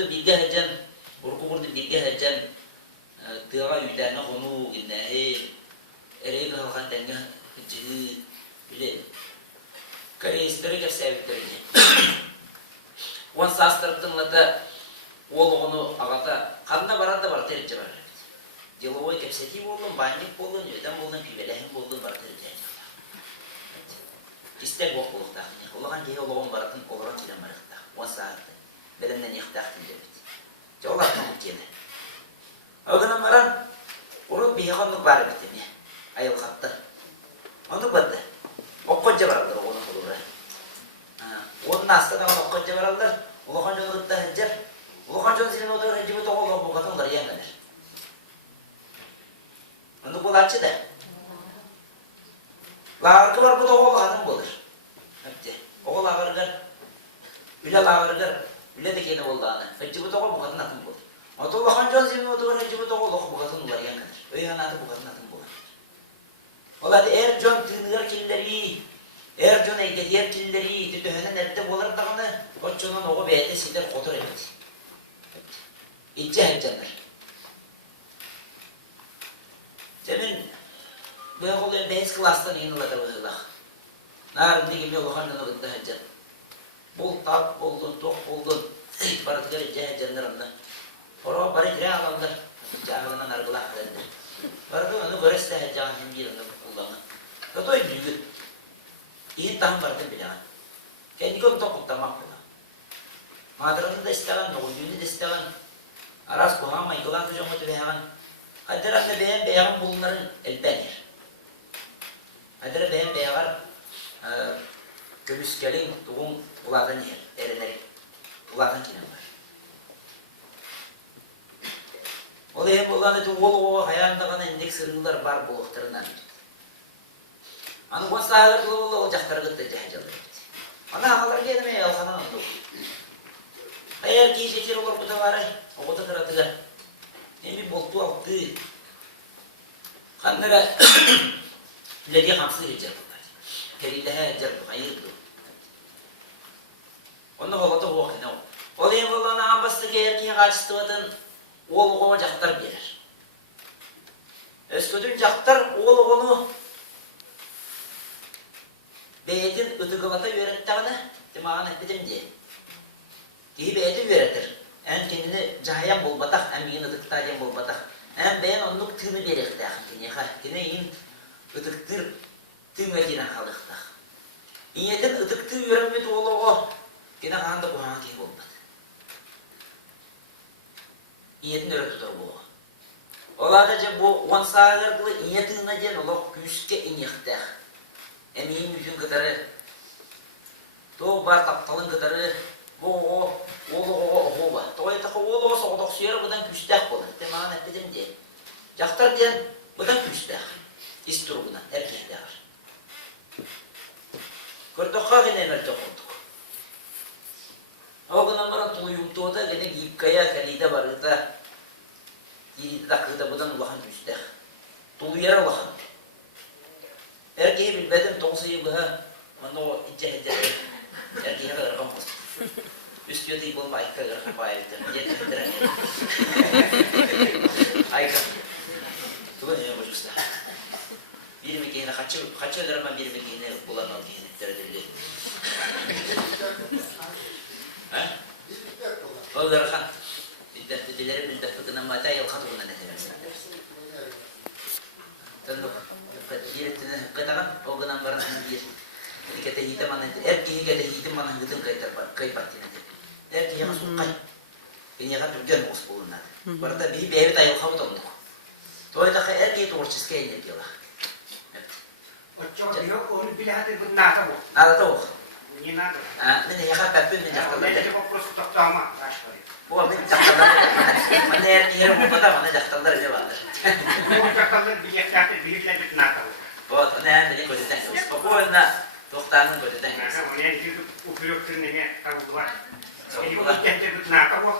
burada bilgi hecen, burku burada bilgi hecen, tığa yüzlerine konu innehi, ereği halkan denge hıcı, bile. Kareyistleri kefsevitleri. On sastırıktınla da onu ağata, kanına baran da var tercih var. Yılıvoy kefseti boldun, bandik boldun, öden boldun, pibelehim boldun var tercih. İstek bok bulukta. Olağan geyi olağan baratın, olağan kilen barakta. On saatte. Bedenden yıktaktın debit. Çoğulardan bu kedi. Ağınan baran, onu bir yıkanlık var bitti mi? Ayıl kattı. Onu battı. Okkoca baraldır onu bulur. Onun aslında onu okkoca baraldır. Olağan çoğunu da hıcır. Olağan çoğunu zilin odur, hıcımı toğul bu katınlar yengelir. Onu bul açı da. Lağırgı var bu da oğul hanım bulur. Oğul ağırgır. Üle lağırgır. Üle de kendi oğulağını. Hıcımı toğul bu katın atın bulur. O da olağan çoğunu zilin odur, hıcımı toğul bu katınlar yengelir. Öyhan atı bu katın atın bulur. Ola da eğer can tığınır killeri, eğer can eğdediğer killeri, tütühene nerede bolar dağını, o canın oğu beyde sider kotor evet. İnce heccanlar. Cemin, bu oluyor beş klastan yeniladır bu hılah. Narın degimi olağan yanıgında heccan. Bol tat buldun, tok buldun, baratıklar ince heccanlarında. Oraya barı gire alanlar, cahilinen argılah edendir. Barıda onu göreste heccan hem yerinde kullanır. Katoy büyük. İyi tam vardı bile. Kendi konu tokutlamak bile. Madranı da isteyen, doğduğunu da isteyen, aras kuhan, maykılan kucağı beyan. Hadirate beyan bulunların elbenir. Hadire beyan kömüskelin doğum kulağdan yer, erenleri. Kulağdan kinem var. O da hep olan da o hayalindağına endek sırgılar var buluklarından. Anı bu sahilerde olacakları gıttı cahcalı. Ana ağalar gelmeye yalkanan oldu. Eğer ki şeker olur bu da var, o da kıratıga. Hem boltu altı. Kanlara lediye hamsı geçer bunlar. Perilehe geçer bu, hayırdı. Onu olada o kine o. O da hem olana ambastık eğer ki kaçtı vatan, oğlu olacaklar bilir. Özködün caktar oğlu onu Bey'in ıtıgılata öğrettiğini demağın etmedim diye. İyi bey'in öğretir. Hem kendini cahiyen bulbatak, hem yine ıtıktayken bulbatak. Hem beyin onluk tığını berikti. Yine in ıtıktır, tığın ve yine kalıqtı. İnyetin ıtıktığı öğrenmedi oğlu o. Yine kağında kuhan ki olmadı. İnyetin öğretti bu. Oladacı bu on sağlardığı inyetinine gen olup güçke inyekti. Emin yüzün kadarı, doğu bar taptalın kadarı, bu oğlu var. Doğu takı oğlu soğuduk suyarı budan güçtek olur. Demağın etmedim diye. Yaktar diyen budan güçtek. İstur budan, erkekler var. Kırdıkka gene emerce kurduk. O günden bana tuluyumtuğu da gene yıkkaya kalide varı da, yedi dakikada budan ulağın güçtek. Tuluyara ulağın. Erkeği bilmedim, toğsuyu buha, onu o ince heceli, erkeğe kadar kalmaz. Üstüye deyip olma ayıka kadar kapaya bitir, yeter ayıka. Tuğun ne yapacak usta? Bir mekine kaçı öder ama bir mekine bulanmal giyinekleri dili. Ha? O garkan, dileri bildet fıkına mata yalkat buna ne demek? Tanduk. Diretine katakan o günden varan bir dikete hitam anan erkeği kete hitam anan gidin kaypartine erkeği masuk kay ini kan tujuan mus bulunat berarti bi bebe tayo kamu tahu tuh itu kayak erkeği torcis kayaknya dia lah Ocak dia orang pilih hati benar tahu nada tahu ini nada ini ya kan tapi ini jangan ini jadi fokus untuk sama bukan ini jangan mana erkeği mau kata mana jangan dari dia banget Ocaklar bilik hati bilik lagi benar tahu buat ini jadi kau ditanya pokoknya dokternya kau ditanya Ini itu upiluk ternyata tahu dua. Ini ujian jadi benar tahu.